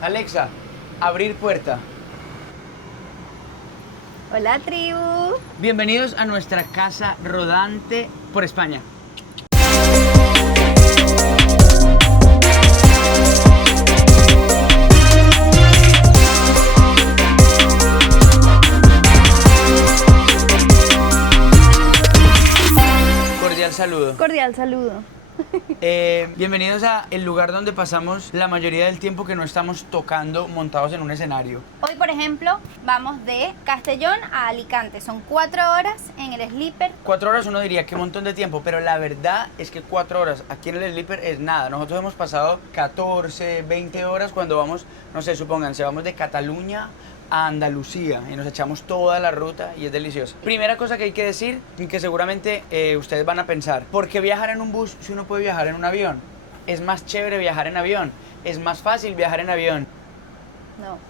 Alexa, abrir puerta. Hola, tribu. Bienvenidos a nuestra casa rodante por España. Cordial saludo. Cordial saludo. Bienvenidos a el lugar donde pasamos la mayoría del tiempo que no estamos tocando montados en un escenario. Hoy, por ejemplo, vamos de Castellón a Alicante. Son 4 horas en el sleeper. 4 horas uno diría, qué montón de tiempo, pero la verdad es que 4 horas aquí en el sleeper es nada. Nosotros hemos pasado 14, 20 horas cuando vamos, no sé, supónganse, vamos de Cataluña a Andalucía y nos echamos toda la ruta y es delicioso. Primera cosa que hay que decir, que seguramente ustedes van a pensar, ¿por qué viajar en un bus si uno puede viajar en un avión? Es más chévere viajar en avión, es más fácil viajar en avión.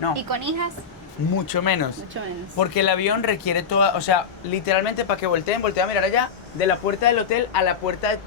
No. ¿Y con hijas? Mucho menos. Mucho menos. Porque el avión requiere toda, o sea, literalmente para que voltea a mirar allá, de la puerta del hotel a la puerta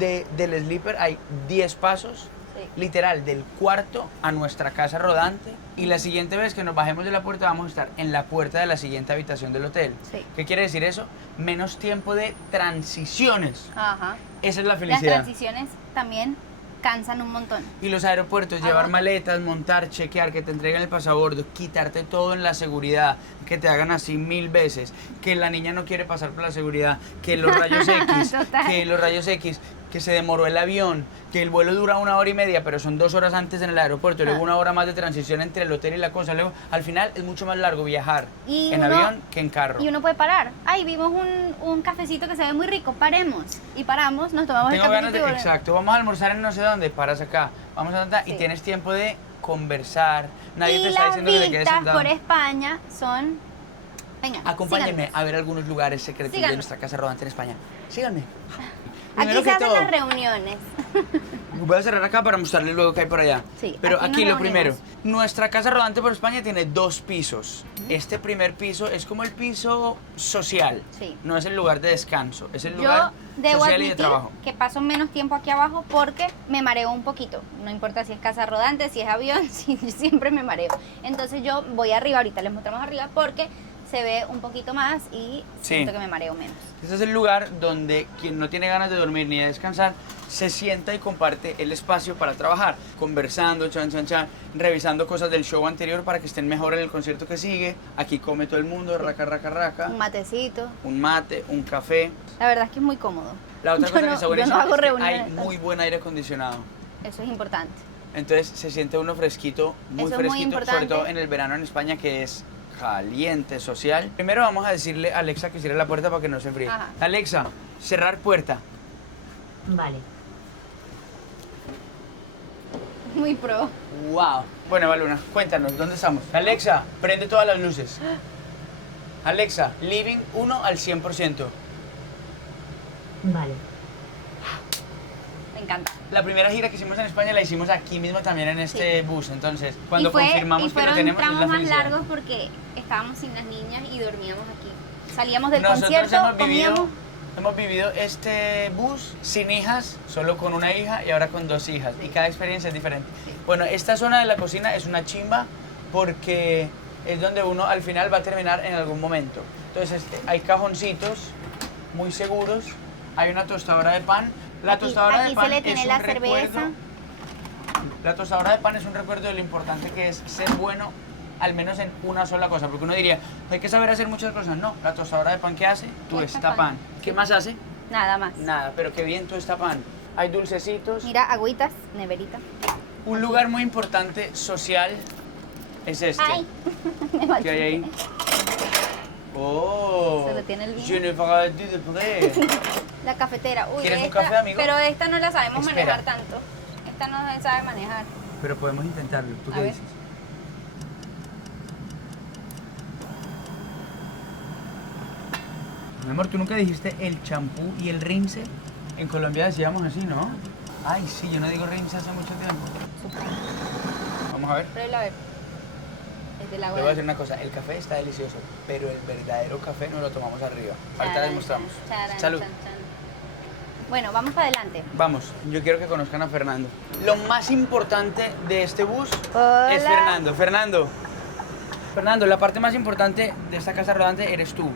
del sleeper hay 10 pasos. Sí. Literal, del cuarto a nuestra casa rodante. Y la siguiente vez que nos bajemos de la puerta vamos a estar en la puerta de la siguiente habitación del hotel. Sí. ¿Qué quiere decir eso? Menos tiempo de transiciones. Ajá. Esa es la Las felicidad. transiciones también cansan un montón. Y los aeropuertos, llevar Agota. maletas, montar, chequear, que te entreguen el pasabordo, quitarte todo en la seguridad, que te hagan así 1000 veces, que la niña no quiere pasar por la seguridad, que los rayos X, Total. que los rayos X, que se demoró el avión, que el vuelo dura 1 hora y media, pero son 2 horas antes en el aeropuerto, y luego 1 hora más de transición entre el hotel y la cosa. Luego, al final es mucho más largo viajar Y en uno- avión que en carro. Y uno puede parar. Ay, vimos un cafecito que se ve muy rico. Paremos. Y paramos, nos tomamos Tengo el ganas cafecito de, y volvemos. exacto, vamos a almorzar en no sé dónde, paras acá, vamos a y Sí. tienes tiempo de conversar, nadie Y te está las diciendo que te quedes vistas sentado. por España son... Venga, Acompáñenme síganos. a ver algunos lugares secretos de Síganos. nuestra casa rodante en España. Síganme. Aquí Primero se que hacen todo, las reuniones. voy a cerrar acá para mostrarles luego qué hay por allá. Sí, Pero aquí aquí nos lo primero, reunimos. nuestra casa rodante por España tiene 2 pisos. Este primer piso es como el piso social. Sí. No es el lugar de descanso, es el Yo lugar debo social y de admitir trabajo. que paso menos tiempo aquí abajo porque me mareo un poquito. No importa si es casa rodante, si es avión, siempre me mareo. Entonces yo voy arriba, ahorita les mostramos arriba porque se ve un poquito más y siento que me mareo menos. Este es el lugar donde quien no tiene ganas de dormir ni de descansar se sienta y comparte el espacio para trabajar, conversando, chan, revisando cosas del show anterior para que estén mejor en el concierto que sigue. Aquí come todo el mundo, raca. Un matecito. Un mate, un café. La verdad es que es muy cómodo. La otra Yo cosa no- que está yo buenísima no hago es que hay reuniones. muy buen aire acondicionado. Eso es importante. Entonces se siente uno fresquito, muy Eso es muy fresquito, sobre importante. todo en el verano en España que es caliente, social. Primero vamos a decirle a Alexa que cierre la puerta para que no se enfríe. Ajá. Alexa, cerrar puerta. Vale. Muy pro. Wow. Bueno, Baluna, cuéntanos, ¿dónde estamos? Alexa, prende todas las luces. Alexa, living 1 al 100%. Vale. Me encanta. La primera gira que hicimos en España la hicimos aquí mismo también en este bus. Entonces, cuando y fue, confirmamos y que lo fueron tenemos, es la tramos más felicidad. largos porque estábamos sin las niñas y dormíamos aquí. Salíamos del Nosotros concierto, hemos comíamos. vivido este bus sin hijas, solo con una hija y ahora con 2 hijas. Y cada experiencia es diferente. Sí. Bueno, esta zona de la cocina es una chimba porque es donde uno al final va a terminar en algún momento. Entonces hay cajoncitos muy seguros, hay una tostadora de pan. La Aquí- tostadora aquí de pan se le tiene es la un recuerdo. cerveza. La tostadora de pan es un recuerdo de lo importante que es ser bueno al menos en una sola cosa, porque uno diría, hay que saber hacer muchas cosas. No, la tostadora de pan que hace, tuesta Tuesta pan. pan. ¿Qué más hace? Nada más. Nada, pero qué bien tuesta pan. Hay dulcecitos. Mira, agüitas, neverita. Un lugar muy importante social es este. Ay, me ¿Qué hay ahí? Oh, Se lo tiene el vino. je ne verrai plus de près. La cafetera. Uy, ¿Quieres un esta, café, amigo? Pero esta no la sabemos Espera. manejar tanto. Esta no se sabe manejar. Pero podemos intentarlo. ¿Tú A qué ver. dices? Mi amor, ¿tú nunca dijiste el champú y el rinse? En Colombia decíamos así, ¿no? Ay, sí, yo no digo rinse hace mucho tiempo. Vamos a ver. Pruébela a ver. Es del Le agua. voy a decir una cosa, el café está delicioso, pero el verdadero café no lo tomamos arriba. Ahorita les mostramos. Charan, Salud. chan, chan. Bueno, vamos para adelante. Vamos, yo quiero que conozcan a Fernando. Lo más importante de este bus Hola. es Fernando, la parte más importante de esta casa rodante eres tú.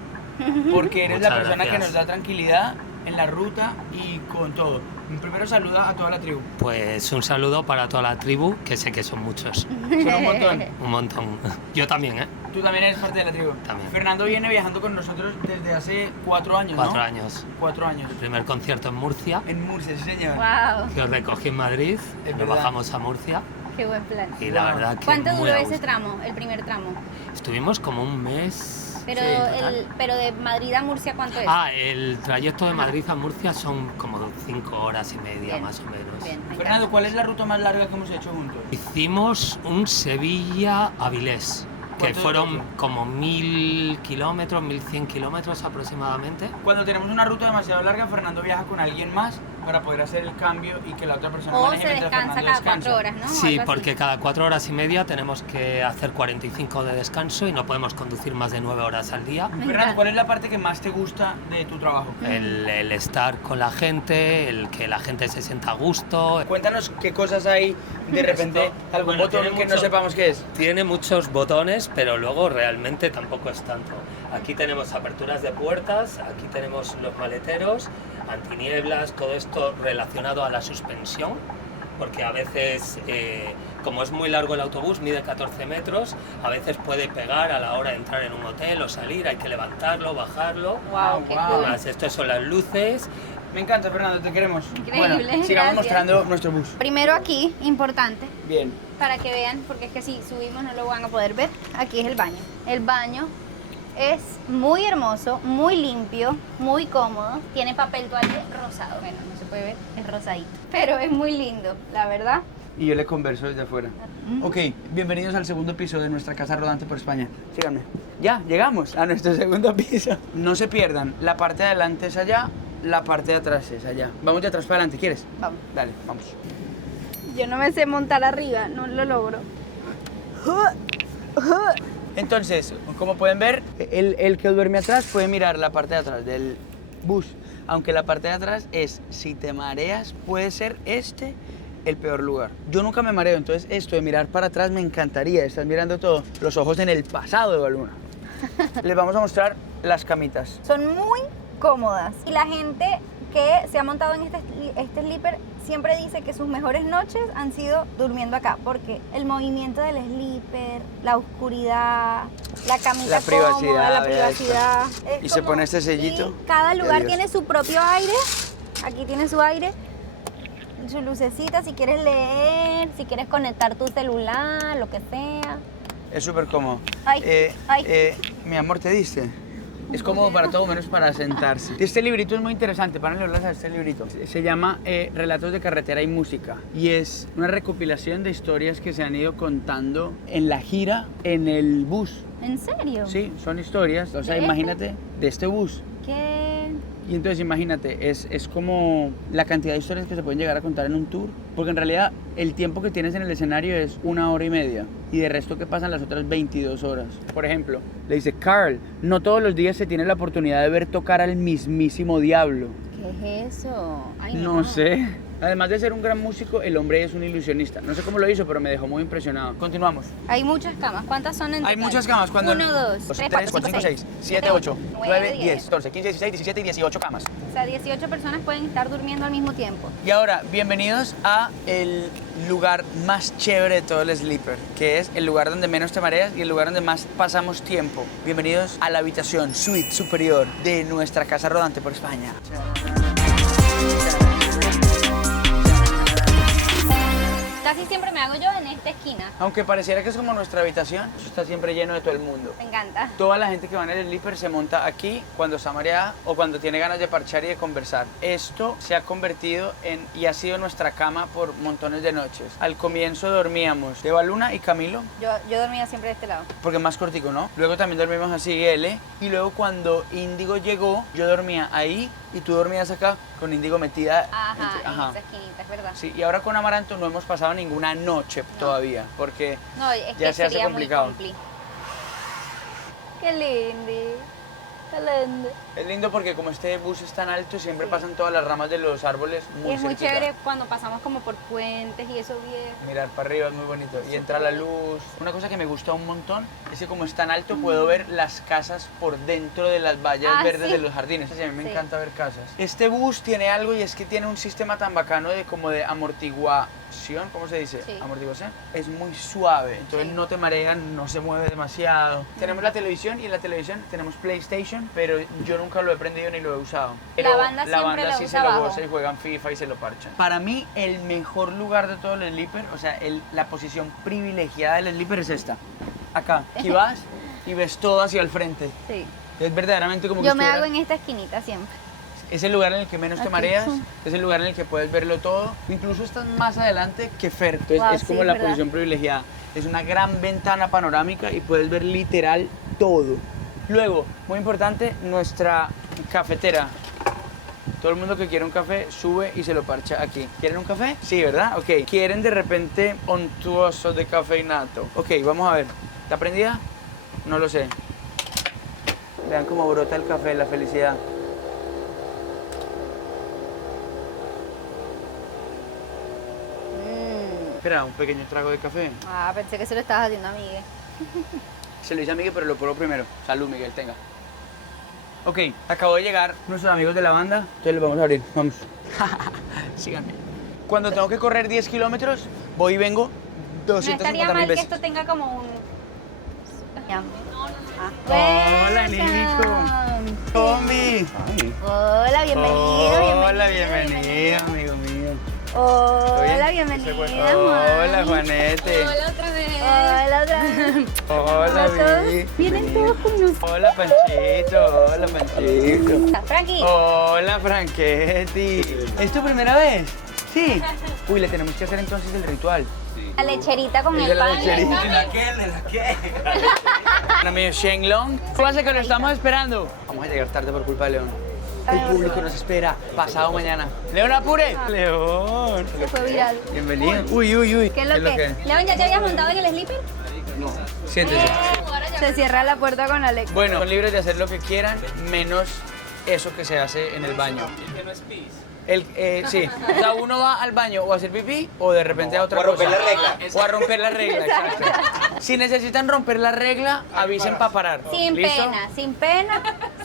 Porque eres Muchas la persona que gracias. nos da tranquilidad en la ruta y con todo. Primero saluda a toda la tribu. Pues un saludo para toda la tribu, que sé que son muchos, Son un montón. un montón. Yo también, ¿eh? Tú también eres parte de la tribu. También. Fernando viene viajando con nosotros desde hace 4 años, ¿no? 4 años. 4 años. El primer concierto en Murcia, En Murcia, sí señor. Wow, que os recogí en Madrid, Es nos verdad. bajamos a Murcia qué buen plan. y la Wow. verdad que ¿Cuánto muy duró a ese gusto. tramo, el primer tramo? Estuvimos como un mes. Pero, Sí, total. pero de Madrid a Murcia, ¿cuánto es? El trayecto de Madrid a Murcia son como 5 horas y media Bien, más o menos. Bien, me Fernando, encanta. ¿cuál es la ruta más larga que hemos hecho juntos? Hicimos un Sevilla-Avilés, que ¿Cuánto fueron duró? como 1000 kilómetros, 1100 kilómetros aproximadamente. Cuando tenemos una ruta demasiado larga, Fernando viaja con alguien más para poder hacer el cambio y que la otra persona O maneje se mientras descansa Fernando cada descansa. 4 horas, ¿no? Sí, Algo así. porque cada 4 horas y media tenemos que hacer 45 de descanso y no podemos conducir más de 9 horas al día. Me Fernando, encanta. ¿cuál es la parte que más te gusta de tu trabajo? El estar con la gente, el que la gente se sienta a gusto. Cuéntanos qué cosas hay de repente, Esto, algún bueno, botón tiene que no mucho- sepamos qué es. Tiene muchos botones, pero luego realmente tampoco es tanto. Aquí tenemos aperturas de puertas, aquí tenemos los maleteros, antinieblas, todo esto relacionado a la suspensión, porque a veces, como es muy largo el autobús, mide 14 metros, a veces puede pegar a la hora de entrar en un hotel o salir, hay que levantarlo, bajarlo. Wow, qué Wow. cool. Además, estas son las luces. Me encanta, Fernando, te queremos. Increíble, Bueno, sigamos gracias. mostrando nuestro bus. Primero aquí, importante, Bien. para que vean, porque es que si subimos no lo van a poder ver. Aquí es el baño. El baño es muy hermoso, muy limpio, muy cómodo. Tiene papel toalla rosado. Bueno, no se puede ver, es rosadito. Pero es muy lindo, la verdad. Y yo le converso desde afuera. Ok, bienvenidos al segundo piso de nuestra casa rodante por España. Síganme. Ya, llegamos a nuestro segundo piso. No se pierdan, la parte de adelante es allá, la parte de atrás es allá. Vamos de atrás para adelante, ¿quieres? Vamos. Dale, vamos. Yo no me sé montar arriba, no lo logro. Entonces, como pueden ver, el que duerme atrás puede mirar la parte de atrás del bus. Aunque la parte de atrás es, si te mareas, puede ser este el peor lugar. Yo nunca me mareo, entonces esto de mirar para atrás me encantaría. Estás mirando todo, los ojos en el pasado de Baluna. Les vamos a mostrar las camitas. Son muy cómodas. Y la gente que se ha montado en este sleeper siempre dice que sus mejores noches han sido durmiendo acá, porque el movimiento del sleeper, la oscuridad, la camita La privacidad, cómoda, la vea esto. privacidad. Es Y se pone este sellito. y cada y lugar adiós. tiene su propio aire. Aquí tiene su aire, su lucecita, si quieres leer, si quieres conectar tu celular, lo que sea. Es súper cómodo. Ay, ay. Mi amor, ¿te diste? Es cómodo para todo menos para sentarse. Este librito es muy interesante, párenle olas a este librito. Se llama Relatos de carretera y música y es una recopilación de historias que se han ido contando en la gira en el bus. ¿En serio? Sí, son historias, o sea, ¿De este? imagínate, de este bus. ¿Qué? Y entonces imagínate, es como la cantidad de historias que se pueden llegar a contar en un tour, porque en realidad el tiempo que tienes en el escenario es 1 hora y media, y de resto que pasan las otras 22 horas. Por ejemplo, le dice, Carl, no todos los días se tiene la oportunidad de ver tocar al mismísimo diablo. ¿Qué es eso? Ay, No sé. Además de ser un gran músico, el hombre es un ilusionista. No sé cómo lo hizo, pero me dejó muy impresionado. Continuamos. Hay muchas camas. ¿Cuántas son en Hay total? muchas camas. Cuando 1, 2, 3, 3, 4, 5, 6, 7, 8, 9, 10, 14, 15, 16, 17 y 18 camas. O sea, 18 personas pueden estar durmiendo al mismo tiempo. Y ahora, bienvenidos a el lugar más chévere de todo el sleeper, que es el lugar donde menos te mareas y el lugar donde más pasamos tiempo. Bienvenidos a la habitación suite superior de nuestra casa rodante por España. Casi siempre me hago yo en esta esquina. Aunque pareciera que es como nuestra habitación, eso está siempre lleno de todo el mundo. Me encanta. Toda la gente que va en el sleeper se monta aquí cuando está mareada o cuando tiene ganas de parchar y de conversar. Esto se ha convertido en y ha sido nuestra cama por montones de noches. Al comienzo dormíamos Eva Luna y Camilo, Yo dormía siempre de este lado. porque es más cortico, ¿no? Luego también dormimos así L, y luego cuando Índigo llegó, yo dormía ahí y tú dormías acá con Índigo metida. Ajá, entre- en esa esquinita, es verdad. Sí, y ahora con Amaranto no hemos pasado ninguna noche todavía, porque No, es ya que se hace sería complicado. muy compli. Qué lindo. Es lindo porque como este bus es tan alto, siempre pasan todas las ramas de los árboles muy Y es muy cerquita. chévere cuando pasamos como por puentes y eso bien. Mirar para arriba es muy bonito. Y entra la luz. Una cosa que me gusta un montón es que como es tan alto, puedo ver las casas por dentro de las vallas Ah, verdes sí. de los jardines. Así, a mí me Sí. encanta ver casas. Este bus tiene algo y es que tiene un sistema tan bacano de como de amortiguación, ¿cómo se dice? Sí. Amortiguación. Es muy suave, entonces Sí. no te marean, no se mueve demasiado. Tenemos la televisión y en la televisión tenemos PlayStation, pero yo nunca lo he prendido ni lo he usado. Pero banda la siempre banda lo sí usa se lo abajo. goza y juegan FIFA y se lo parchan. Para mí, el mejor lugar de todo el sleeper, o sea, la posición privilegiada del sleeper es esta. Acá. Aquí vas y ves todo hacia el frente. Sí. Es verdaderamente como Yo que me hago estuvieras- en esta esquinita siempre. Es el lugar en el que menos te Aquí. mareas, es el lugar en el que puedes verlo todo. Incluso estás más adelante que Fer. Entonces Wow, es como sí, la ¿verdad? posición privilegiada. Es una gran ventana panorámica y puedes ver literal todo. Luego, muy importante, nuestra cafetera. Todo el mundo que quiere un café sube y se lo parcha aquí. ¿Quieren un café? Sí, ¿verdad? Ok. ¿Quieren de repente untuoso de cafeinato? Ok, vamos a ver. ¿Está prendida? No lo sé. Vean cómo brota el café, la felicidad. Espera, un pequeño trago de café. Ah, pensé que se lo estabas haciendo a Miguel. Se lo hice a Miguel, pero lo pruebo primero. Salud, Miguel, tenga. Ok, acabo de llegar nuestros amigos de la banda. Entonces los vamos a abrir. Vamos. Síganme. Cuando tengo que correr 10 kilómetros, voy y vengo No estaría 250.000 mal que veces. esto tenga como un... Ya. Hola, Welcome. Tommy. Hola, bienvenido, Hola, bienvenido. bienvenido, amigo mío. Hola, bien? bienvenida. Hola, mami. Juanete. otra vez. Hola, otra vez. Hola, Todos Vivi. vienen todos con nosotros. Hola, Panchito. Hola, Panchito. Frankie. Hola, Franchetti. ¿Es tu primera vez? Sí. Uy, le tenemos que hacer entonces el ritual. La lecherita con El el de la pan. lecherita. ¿De la qué? Amigo Shenlong, pasa que lo estamos esperando. Vamos a llegar tarde por culpa de León. El público nos espera pasado mañana. León, apure. León. Se fue viral. Bienvenido. Uy, uy, uy. ¿Qué es lo que? León, ¿ya te habías montado en el sleeper? Siéntese. Se cierra la puerta con Alex. Bueno, son libres de hacer lo que quieran, menos eso que se hace en el baño. ¿Que no es pis? Sí, o sea, uno va al baño o a hacer pipí o de repente a otra o a cosa. romper la regla. O a romper la regla, exacto. Si necesitan romper la regla, avisen para parar. Sin ¿Listo? pena, sin pena,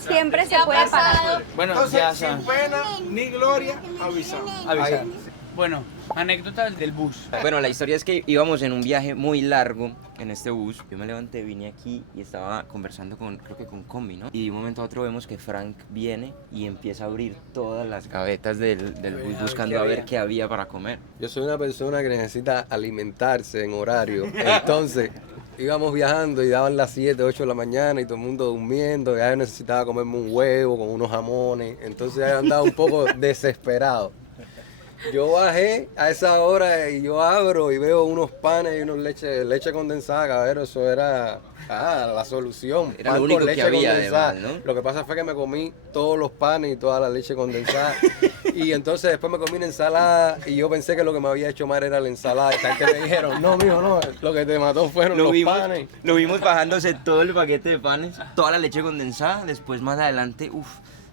siempre se puede parar. Bueno, Entonces, ya sin saben. pena ni gloria, avisamos. Avisar. Ahí. Bueno, anécdotas del bus. Bueno, la historia es que íbamos en un viaje muy largo en este bus. Yo me levanté, vine aquí y estaba conversando creo que con Combi, ¿no? Y de un momento a otro vemos que Frank viene y empieza a abrir todas las gavetas del bus buscando a ver qué había para comer. Yo soy una persona que necesita alimentarse en horario. Entonces, íbamos viajando y daban las 7, 8 de la mañana y todo el mundo durmiendo. Ya yo necesitaba comerme un huevo con unos jamones. Entonces, ya yo andaba un poco desesperado. Yo bajé a esa hora y yo abro y veo unos panes y unos leche condensada, cabrón. Eso era la solución. Era Pan lo único con que leche había, condensada. además, ¿no? Lo que pasa fue que me comí todos los panes y toda la leche condensada. Y entonces después me comí una ensalada y yo pensé que lo que me había hecho mal era la ensalada. Y tal que me dijeron, no, mijo, no, lo que te mató fueron los panes. Lo vimos bajándose todo el paquete de panes, toda la leche condensada. Después, más adelante,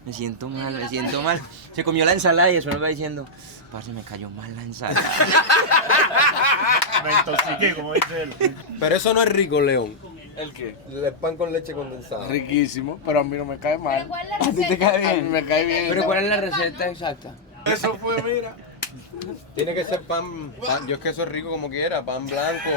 me siento mal. Se comió la ensalada y después me va diciendo, parce, me cayó mal la ensalada. Me intoxiqué, como dice él. Pero eso no es rico, León. ¿El qué? El pan con leche condensada. Riquísimo, pero a mí no me cae mal. ¿A ti te cae A mí bien? me cae bien. Pero ¿cuál es la receta exacta? Eso fue, mira. Tiene que ser pan, yo es que eso es rico como quiera, pan blanco,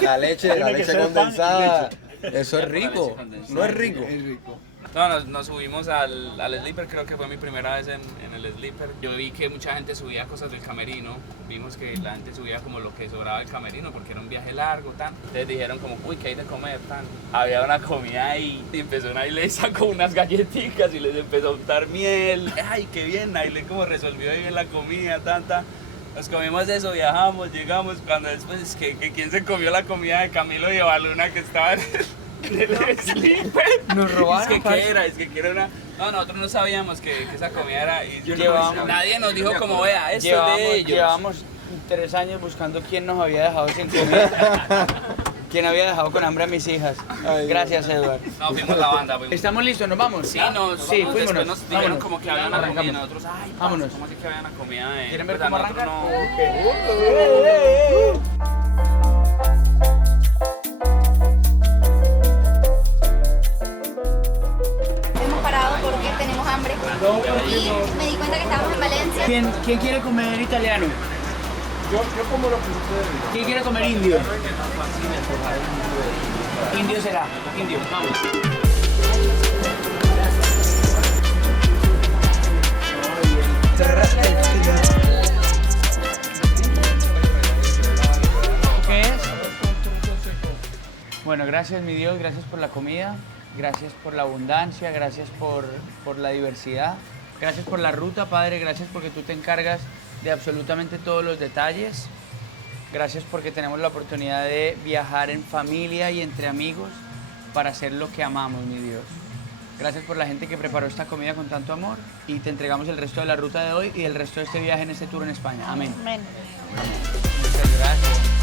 la leche Tiene que ser pan y condensada, eso es rico, no es rico. Es rico. No, nos subimos al sleeper, creo que fue mi primera vez en el sleeper. Yo vi que mucha gente subía cosas del camerino, vimos que la gente subía como lo que sobraba del camerino porque era un viaje largo, tan. Entonces dijeron como, uy, ¿qué hay de comer, tan? Había una comida ahí y empezó Naile, sacó unas galletitas y les empezó a untar miel. Ay, qué bien, Naile como resolvió ahí bien la comida, tanta. Nos comimos eso, viajamos, llegamos, cuando después, que quién se comió la comida de Camilo y Evaluna que estaba en el sleeper. Nos robaron, Es que era una... No, nosotros no sabíamos que esa comida era... Y Llevábamos- nadie nos dijo como, vea, esto es de ellos. Llevábamos 3 años buscando quién nos había dejado sin comida. ¿Quién había dejado con hambre a mis hijas? Gracias, Edward. No, fuimos la banda. ¿Estamos listos? ¿Nos vamos? Sí, Sí, después fuímonos. nos dijeron Vámonos. como que había una comida y Arrancamos. nosotros, ay, Vámonos. ¿cómo así que había una comida? ¿Quieren ver Pues a cómo nosotros arrancan? no. Hemos parado porque tenemos hambre. Y me di cuenta que estábamos en Valencia. ¿Quién quiere comer italiano? Yo como lo que ustedes digan. ¿Quién quiere comer indio? Indio será. Indio, vamos. ¿Qué es? Bueno, gracias mi Dios, gracias por la comida, gracias por la abundancia, gracias por la diversidad, gracias por la ruta, Padre, gracias porque tú te encargas de absolutamente todos los detalles, gracias porque tenemos la oportunidad de viajar en familia y entre amigos para hacer lo que amamos, mi Dios. Gracias por la gente que preparó esta comida con tanto amor y te entregamos el resto de la ruta de hoy y el resto de este viaje en este tour en España. Amén. Amén. Muchas gracias.